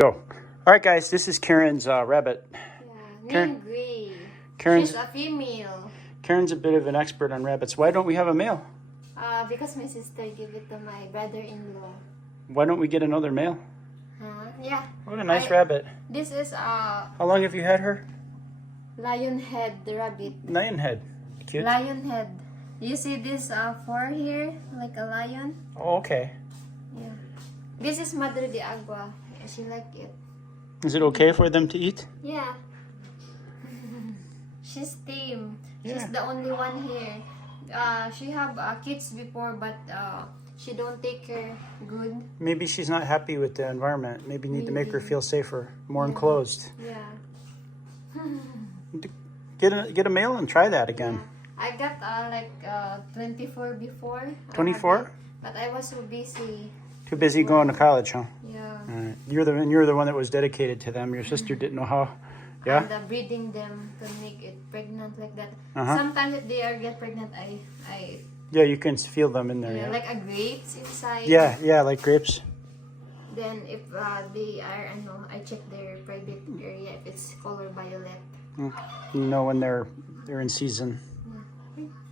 Go. All right, guys. This is Karen's rabbit. Yeah, Karen- named Gray. Karen's She's a female. Karen's a bit of an expert on rabbits. Why don't we have a male? Because my sister gave it to my brother-in-law. Why don't we get another male? Yeah. What a nice rabbit. This is a How long have you had her? lion head rabbit. Lion head. Cute. Lion head. You see this fur here, like a lion? Oh, okay. Yeah. This is Madre de Agua. She like it. Is it okay for them to eat? Yeah. She's tame. She's Yeah. the only one here. She have kids before, but she don't take care good. Maybe she's not happy with the environment. Maybe you need to make her Maybe. feel safer, more enclosed. Yeah. Get a male and try that again. I got like 24 before. 24? But I was so busy. Too busy going to college, huh? Yeah. All right. You're the one that was dedicated to them. Your sister didn't know how. Yeah. And breeding them to make it pregnant like that. Uh-huh. Sometimes if they are get pregnant, I Yeah, you can feel them in there. yeah, Yeah. like a grapes inside. Yeah, like grapes. Then if they are, I check their private area if it's color violet. You know when they're in season.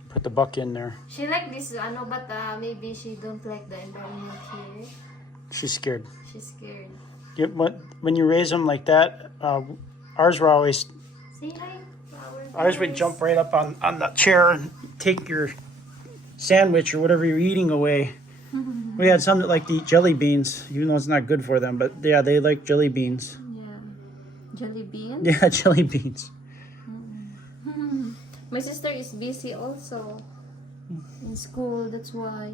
Put the buck in there. She like this, but maybe she don't like the environment here. She's scared. She's scared. When you raise them like that, ours were always. Say hi. Ours would jump right up on the chair and take your sandwich or whatever you're eating away. We had some that like to eat jelly beans, even though it's not good for them. But yeah, they like jelly beans. Yeah. Jelly beans? Yeah, jelly beans. My sister is busy also in school, that's why.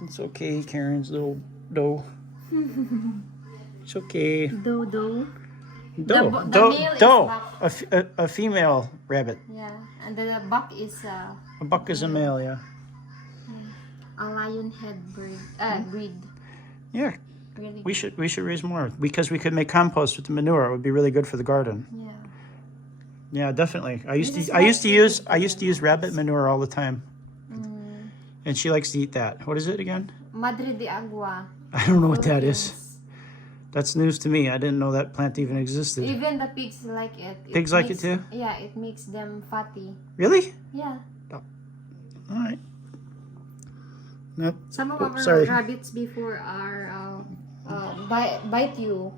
It's okay, Karen's little doe. It's okay. Dodo. Doe. The male is buck. A female rabbit. Yeah, and the buck is A buck is a male, yeah. a lion head breed. Yeah, Really we should raise more because we could make compost with the manure. It would be really good for the garden. Yeah. Yeah, definitely. I used to use rabbit manure all the time, and she likes to eat that. What is it again? Madre de Agua. I don't know what that is. That's news to me. I didn't know that plant even existed. Even the pigs like it. Pigs like it too? Yeah, it makes them fatty. Really? Yeah. All right. Nope. Some of Oops, our sorry. rabbits before are bite you.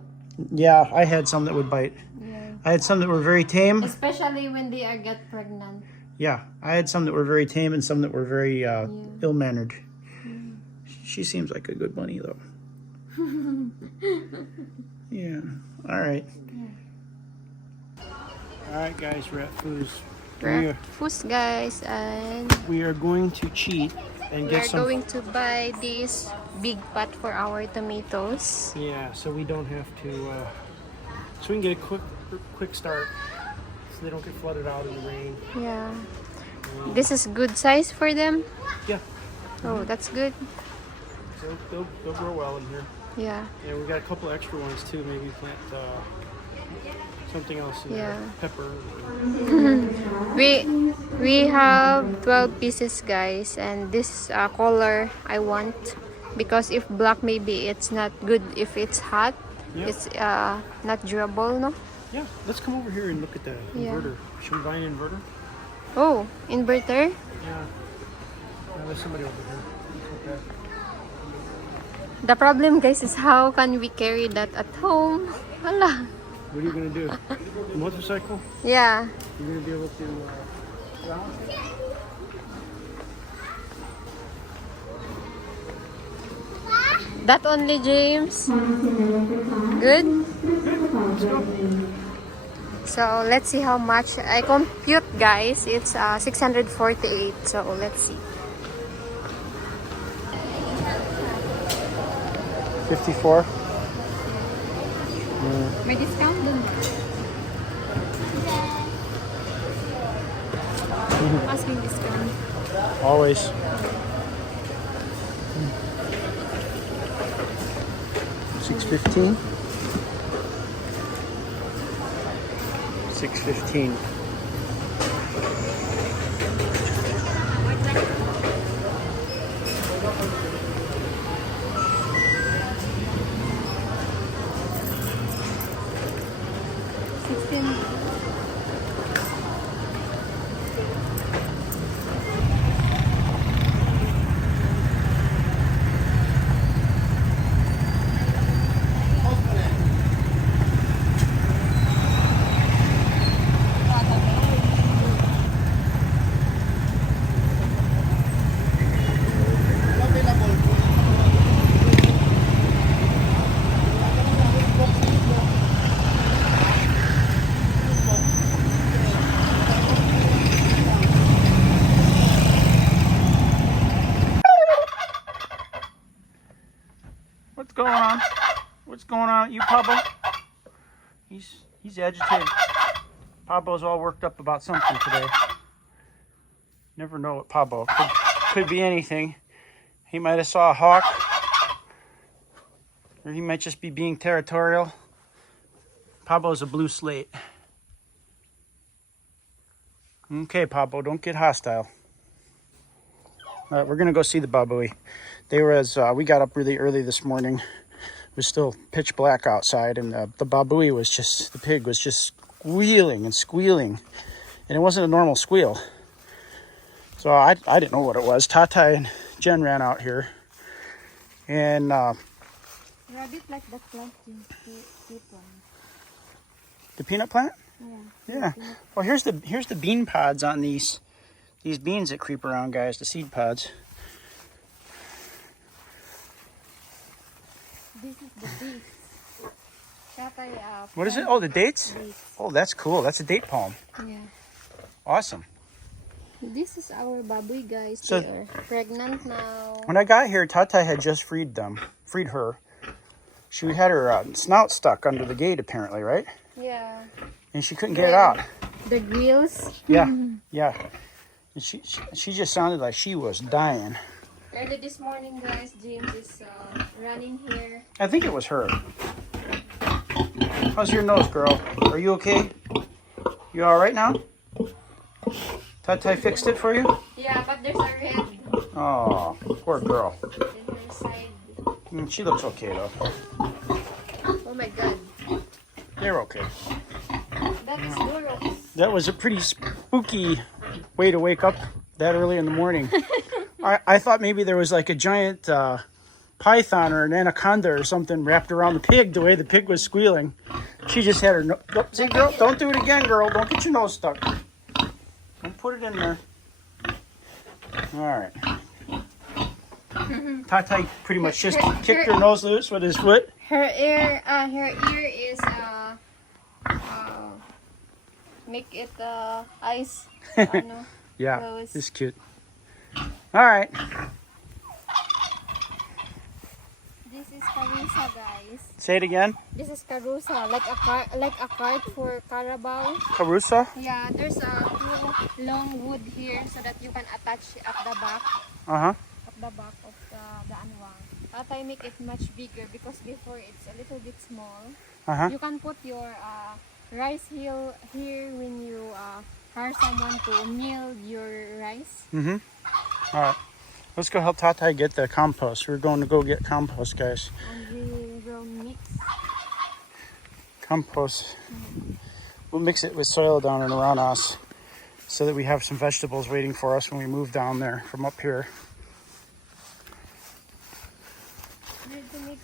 Yeah, I had some that would bite. Yeah. I had some that were very tame. Especially when they are get pregnant. Yeah, I had some that were very tame and some that were very ill-mannered. She seems like a good bunny, though. Yeah. All right. All right, guys, we're at Foos. Foos, guys, and We are going to cheat and we get are some. going to buy this big pot for our tomatoes. Yeah, so we don't have to. So we can get a quick start, so they don't get flooded out in the rain. Yeah. This is good size for them. Yeah. Oh, that's good. So they'll grow well in here. Yeah. Yeah, we got a couple extra ones too. Maybe plant something else in there. Pepper. We have 12 pieces, guys, and this color I want because if black maybe it's not good if it's hot. Yep. It's not durable, no? Yeah, let's come over here and look at the Yeah. inverter. Should we buy an inverter? Oh, inverter? Yeah. There's somebody over here. Okay. The problem, guys, is how can we carry that at home? Wala. What are you gonna do? A motorcycle? Yeah. You're gonna be able to balance it? That only, James? Good? Let's go. So, let's see how much. I compute, guys. It's 648. So, let's see. 54. May discount dun. Asking discount. Always. $6.15. $6.15. 16. What's going on? What's going on with you, Pablo? He's agitated. Pablo's all worked up about something today. Never know what Pablo could be anything. He might have saw a hawk, or he might just be being territorial. Pablo's a blue slate. Okay, Pablo, don't get hostile. All right, we're gonna go see the babui. We got up really early this morning. It was still pitch black outside, and the babui the pig was just squealing and squealing, and it wasn't a normal squeal. So I didn't know what it was. Tata and Jen ran out here, and Rabbit like the plant. the peanut plant. Yeah. Yeah. Well, here's the bean pods on these beans that creep around, guys. The seed pods. This is the dates. What is it? Oh, the dates? Dates. Oh, that's cool. That's a date palm. Yeah. Awesome. This is our baboy, guys. So- They are pregnant now. When I got here, Tata had just freed her. She had her snout stuck under the gate, apparently, right? Yeah. And she couldn't get it out. The grills. Yeah, yeah. And she just sounded like she was dying. Early this morning, guys, James is running here. I think it was her. How's your nose, girl? Are you okay? You all right now? Tata fixed it for you? Yeah, but there's a red Oh, poor girl. in her side. She looks okay, though. Oh my god. They're okay. That is Durox. That was a pretty spooky way to wake up that early in the morning. I thought maybe there was like a giant python or an anaconda or something wrapped around the pig, the way the pig was squealing. She just had her see, girl, don't do it again, girl. Don't get your nose stuck. Don't put it in there. All right. Tata pretty much just kicked her nose loose with his foot. Her ear is make it ice. Ano, Yeah, close. it's cute. All right. This is carusa, guys. Say it again. This is carusa, like a cart for Carabao. Carusa. Yeah, there's a two long wood here so that you can attach at the back. Uh-huh. At the back of the anwang. I make it much bigger because before it's a little bit small. Uh-huh. You can put your rice here when you hire someone to mill your rice. Mm-hmm. All right. Let's go help Tata get the compost. We're going to go get compost, guys. And we will mix. Compost. We'll mix it with soil down and around us so that we have some vegetables waiting for us when we move down there from up here. We need to make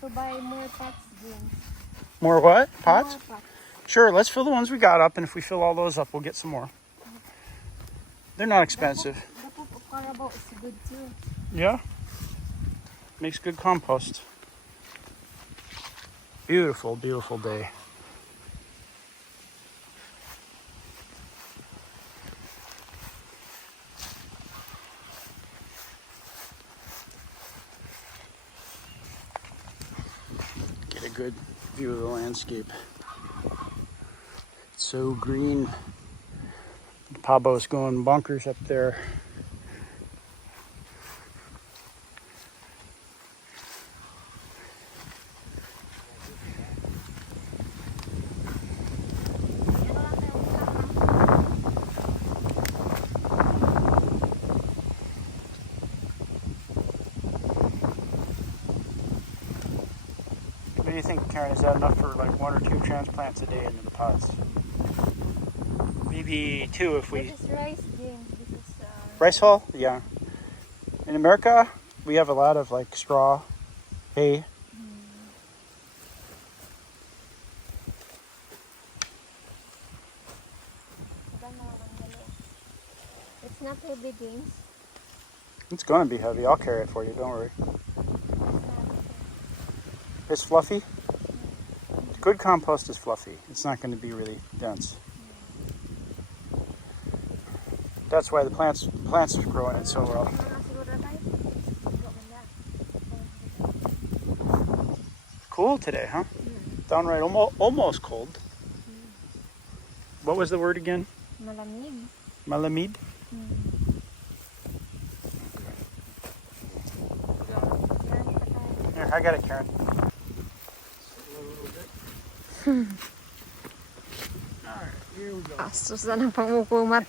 to buy more pots, Jim. More what? Pots? More pots. Sure, let's fill the ones we got up, and if we fill all those up, we'll get some more. They're not expensive. The poop of Carabao is good too. Yeah. Makes good compost. Beautiful, beautiful day. Get a good view of the landscape. It's so green. Pablo's going bonkers up there. What do you think, Karen? Karen, is that enough for like 1 or 2 transplants a day into the pots? Maybe 2 if we... This is rice, James. This is Rice hull? Yeah. In America, we have a lot of like straw, hay. It's not heavy, James. It's going to be heavy. I'll carry it for you. Don't worry. It's fluffy. Good compost is fluffy. It's not going to be really dense. That's why the plants are growing it so well. Cool today, huh? Downright almost cold. What was the word again? Malamig. Malamid? Here, I got it, Karen. Alright, here we go. Asus na ng pangukumat.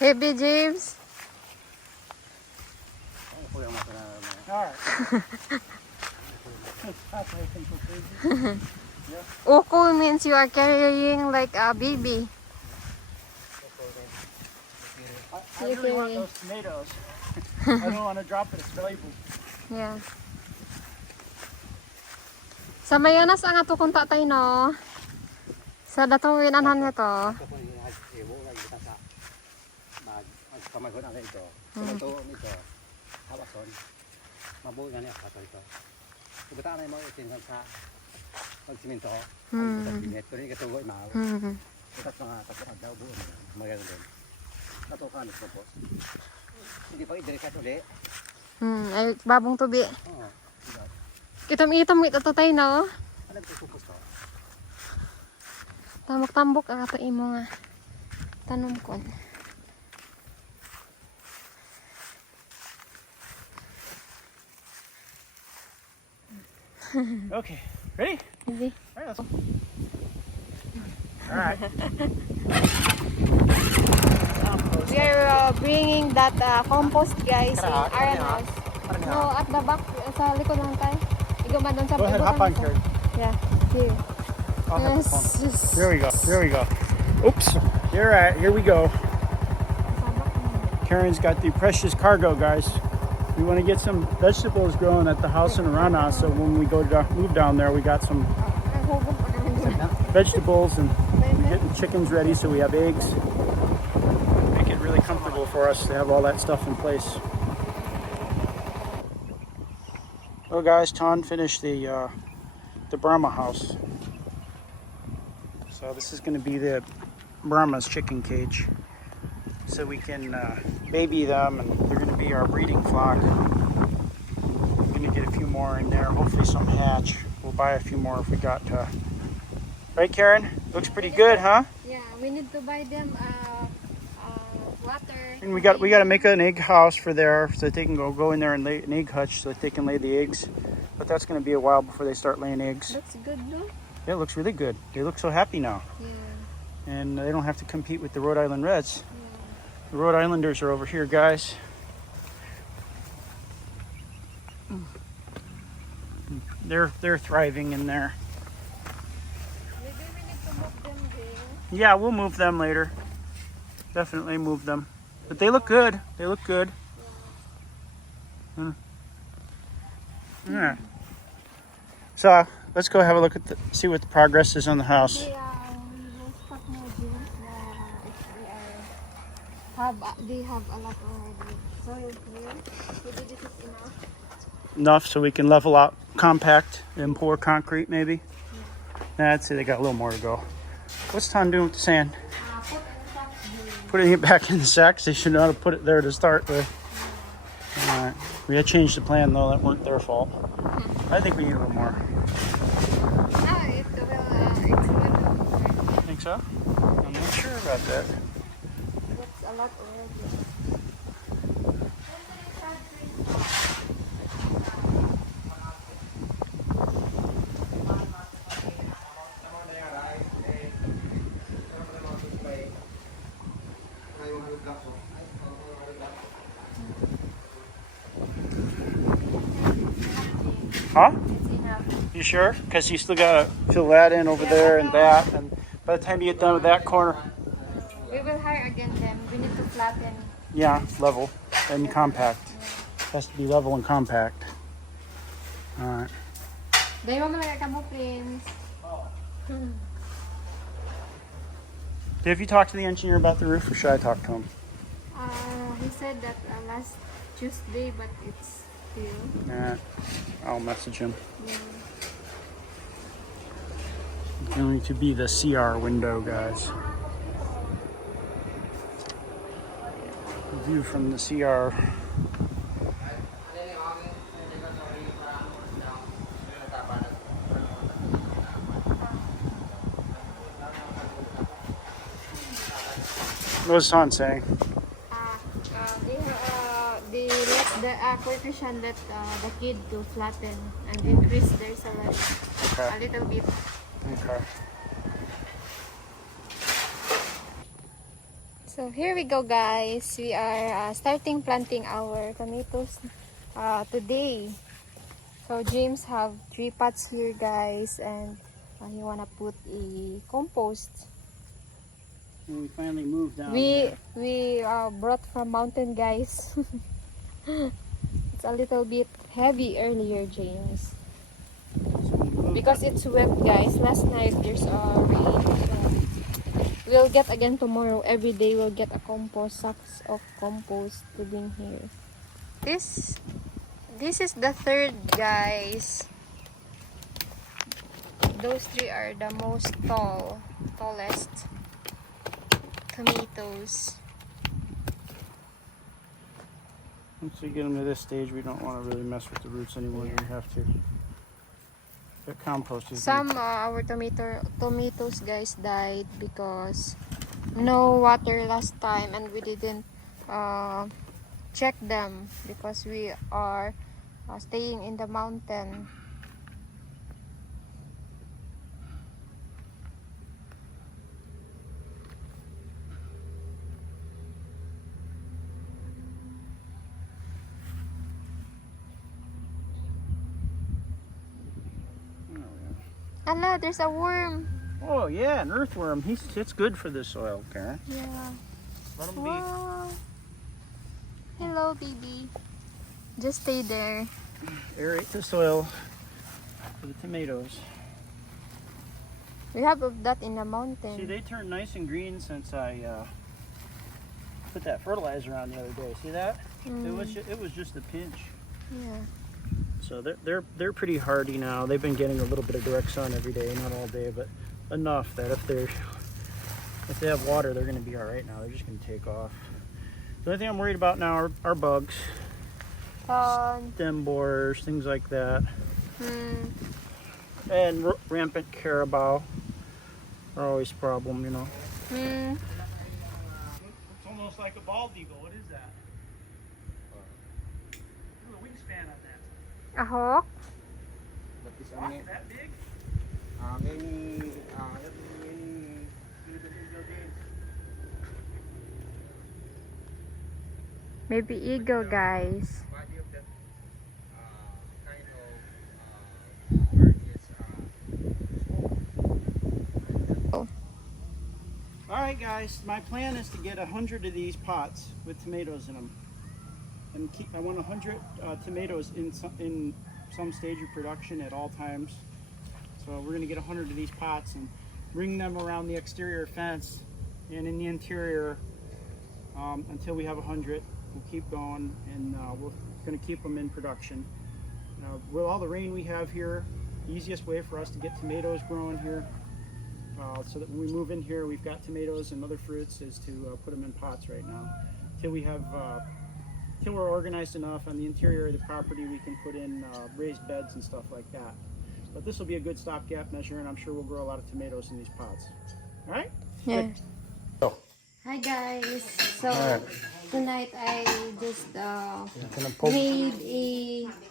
Heavy, James. Alright. Uko means you are carrying like a baby. I really want those tomatoes. I don't want to drop it, it's valuable. Yeah. Sa mayanas ang ato kung tatay no. Sa datong winanhan nito. Ay babong tubi. Kitam-itam ito tatay no. Tambok-tambok ang ato imo nga. Tanom kon. Okay, ready? Ready? All right, let's go. All right. We are bringing that compost guys in our house. No, at the back sa likod lang tayo. Iguman doon sa Go ahead, hop on, Karen. Yeah, here. I'll have the Yes, phone. yes. Here we go. Here we go. Oops. You're right. Here we go. Karen's got the precious cargo, guys. We want to get some vegetables growing at the house in Arana, so when we go to move down there, we got some vegetables and we're getting chickens ready so we have eggs. Make it really comfortable for us to have all that stuff in place. Well, guys, Ton finished the Brahma house. So this is going to be the Brahma's chicken cage. So we can baby them, and they're going to be our breeding flock. We're going to get a few more in there, hopefully some hatch. We'll buy a few more if we got to. Right, Karen? Looks pretty good, huh? Yeah, we need to buy them water. And we got to make an egg house for there so that they can go in there and lay an egg hutch so that they can lay the eggs. But that's going to be a while before they start laying eggs. Looks good, no? Yeah, it looks really good. They look so happy now. Yeah. And they don't have to compete with the Rhode Island Reds. Yeah. The Rhode Islanders are over here, guys. They're thriving in there. Maybe we need to move them there. Yeah, we'll move them later. Definitely move them. But they look good. They look good. Yeah. So let's go have a look at see what the progress is on the house. They have a lot already. So here, maybe this is enough. Enough so we can level out, compact, and pour concrete maybe. That's it. They got a little more to go. What's Tom doing with the sand? Putting it back in the sacks. They should know how to put it there to start with. Alright. We had changed the plan though. That weren't their fault. I think we need a little more. No, it will explode. Think so? I'm not sure about that. That's a lot already. Huh? It's enough. You sure? Because you still gotta fill that in over there and that, and by the time you get done with that corner, We will hire again them. We need to flatten. yeah, level and compact. Has to be level and compact. All right. Dahil mo malagay ka mo, Prince. Have you talked to the engineer about the roof, or should I talk to him? He said that last Tuesday, but it's still. Yeah, I'll message him. It's going to be the CR window, guys. View from the CR. What was Son saying? They let the coefficient let the kid to flatten and increase their salary a little bit. Okay. So here we go, guys. We are starting planting our tomatoes today. So James have 3 pots here, guys, and he wanna put a compost. And we finally moved down. We brought from mountain, guys. It's a little bit heavy earlier, James, because it's wet, guys. Last night there's rain, so we'll get again tomorrow. Every day we'll get a compost, sacks of compost to bring here. This is the third, guys. Those 3 are the most tallest tomatoes. Once we get them to this stage, we don't want to really mess with the roots anymore. We have to. That compost is. Some our tomatoes, guys, died because no water last time, and we didn't check them because we are staying in the mountain. Allah, there's a worm. Oh yeah, an earthworm. It's good for the soil, Karen. Yeah. Let him Wow. Hello, baby. Just stay there. aerate the soil for the tomatoes. We have that in the mountain. See, they turned nice and green since I put that fertilizer on the other day. See that? It was just a pinch. Yeah. So they're pretty hardy now. They've been getting a little bit of direct sun every day, not all day, but enough that if they have water, they're going to be all right now. They're just going to take off. The only thing I'm worried about now are bugs, stem borers, things like that, and rampant carabao are always a problem, you know. It's almost like a bald eagle. What is that? Look at the wingspan on that. A hawk? Hawk that big? Maybe eagle, guys. Alright guys, my plan is to get 100 of these pots with tomatoes in them. And I want 100 tomatoes in some stage of production at all times. So we're going to get 100 of these pots and bring them around the exterior fence and in the interior until we have 100. We'll keep going, and we're going to keep them in production. With all the rain we have here, the easiest way for us to get tomatoes growing here, so that when we move in here, we've got tomatoes and other fruits, is to put them in pots right now. Till we're organized enough on the interior of the property, we can put in raised beds and stuff like that. But this will be a good stopgap measure, and I'm sure we'll grow a lot of tomatoes in these pots. All right? Yeah. Go. Hi, guys. So tonight I just made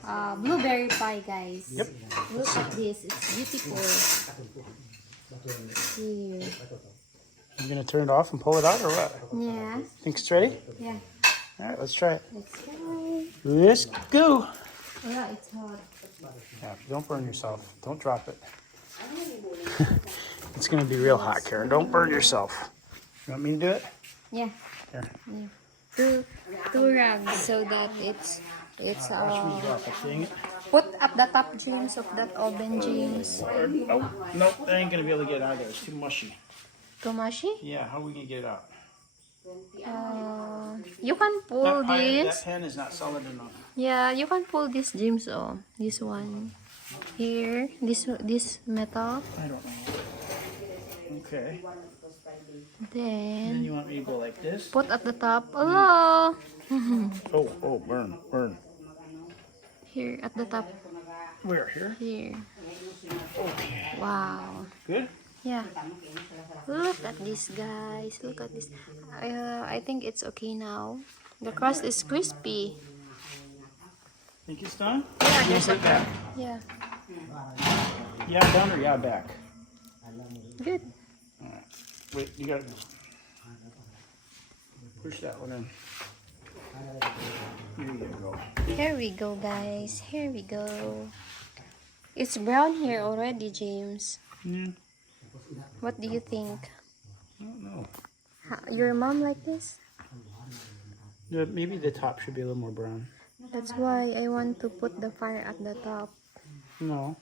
a blueberry pie, guys. Yep. Look at this. It's beautiful. Here. You gonna turn it off and pull it out, or what? Yeah. Think it's ready? Yeah. All right, let's try it. Let's try. Let's go. Yeah, it's hot. Yeah, don't burn yourself. Don't drop it. It's gonna be real hot, Karen. Don't burn yourself. You want me to do it? Yeah. Here. Yeah. Two rags so that it's Watch me drop it. Dang it. put at the top, James, of that oven, James. Oh, nope, that ain't gonna be able to get out of there. It's too mushy. Too mushy? Yeah, how are we gonna get it out? You can pull That this. pen is not solid enough. Yeah, you can pull this, James. Oh, this one here. This metal. I don't know. Okay. Then Then you want me to go like this? put at the top. Oh, Oh, burn. here at the top. Where? Here? Here. Okay. Wow. Good? Yeah. Look at this, guys. Look at this. I think it's okay now. The crust is crispy. Think it's done? Yeah, there's Put a it back. yeah. Yeah, down or yeah, back? Good. Alright. Wait, you gotta push that one in. Here you go. Here we go, guys. Here we go. It's brown here already, James. Yeah. What do you think? I don't know. Your mom like this? Yeah, maybe the top should be a little more brown. That's why I want to put the fire at the top. No.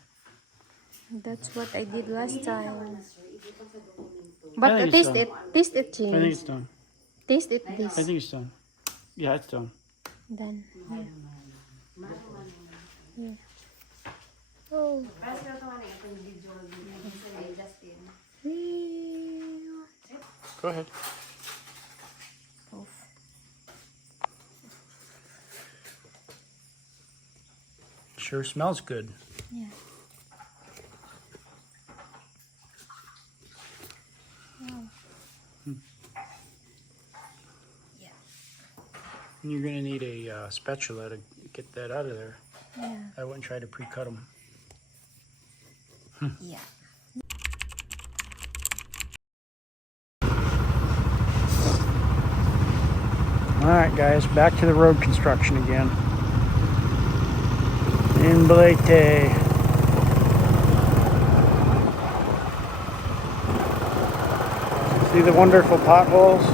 That's what I did last time. I But think it's taste done. it. Taste it, I think it's James. done. Taste it, I please. think it's done. Yeah, it's done. Done. Here. Oh. Go ahead. Oof. Sure smells good. Yeah. Wow. Yeah. And you're gonna need a spatula to get that out of there. Yeah. I wouldn't try to pre-cut them. Yeah. Alright guys, back to the road construction again. In Balete. See the wonderful potholes?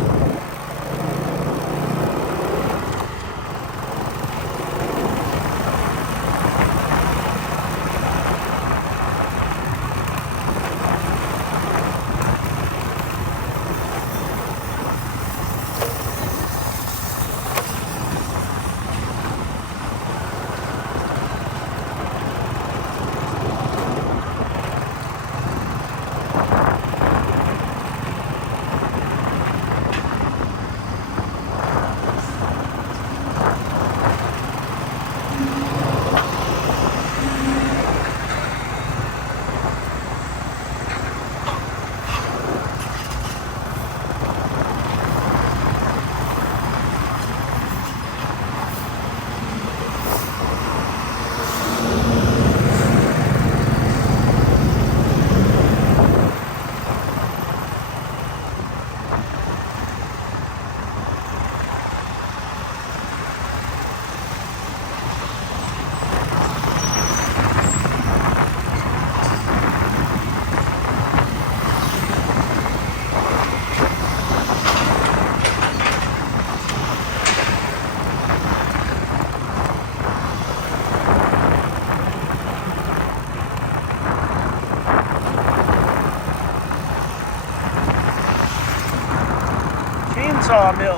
Sawmill.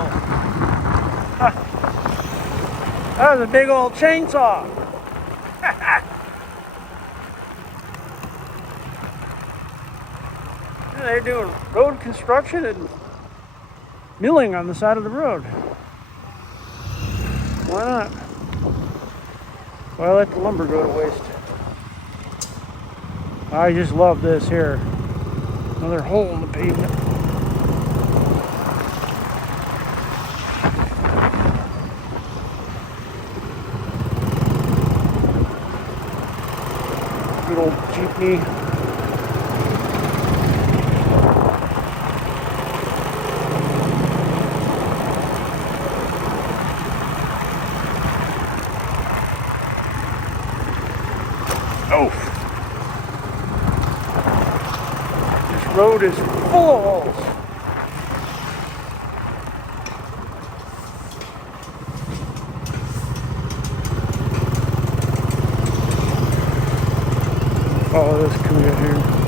Huh. That was a big old chainsaw. Yeah, they're doing road construction and milling on the side of the road. Why not? Why let the lumber go to waste? I just love this here. Another hole in the pavement. Good old jeepney. road is full of holes. Follow this coming out here.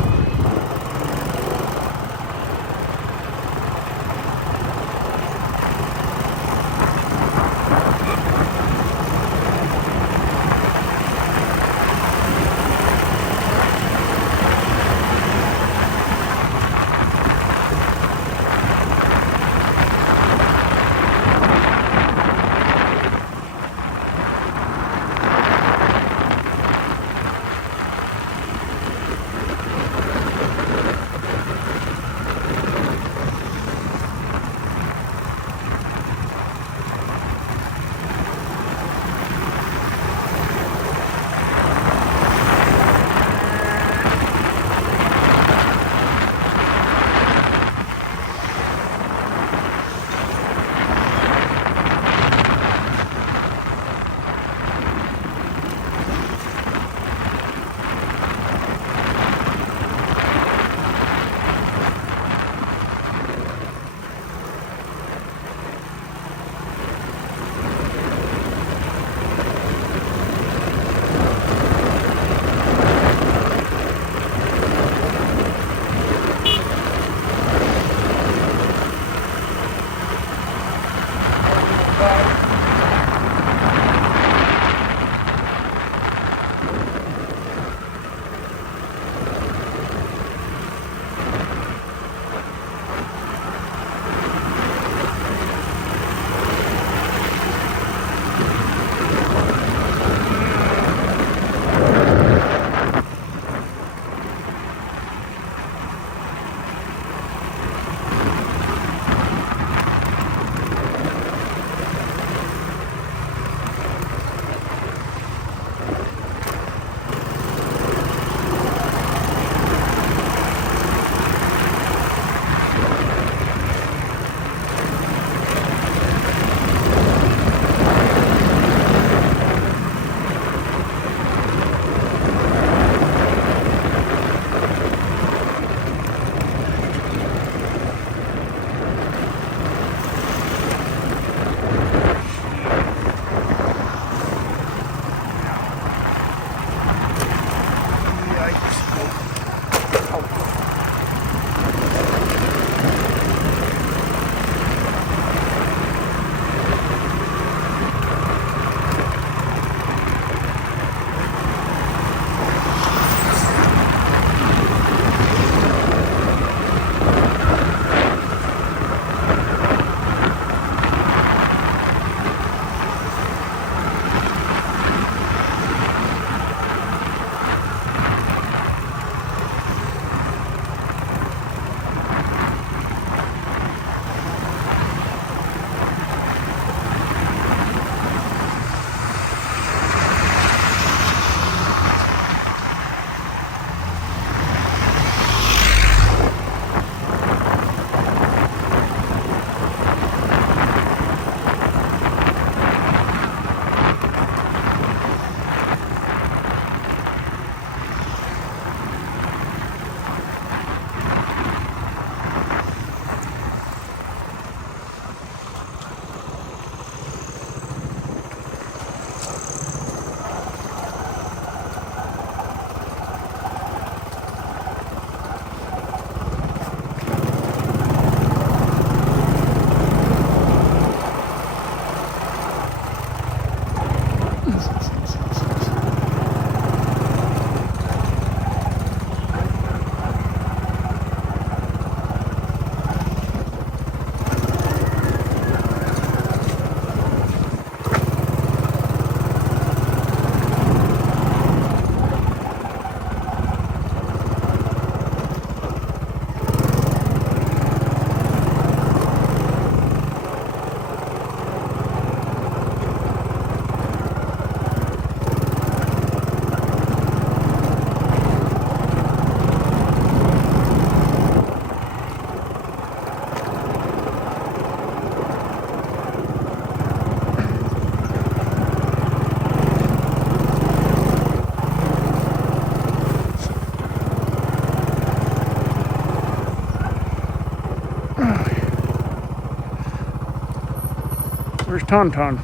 Where's Tauntaun?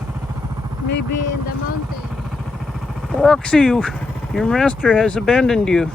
Maybe in the mountain. Roxy, your master has abandoned you.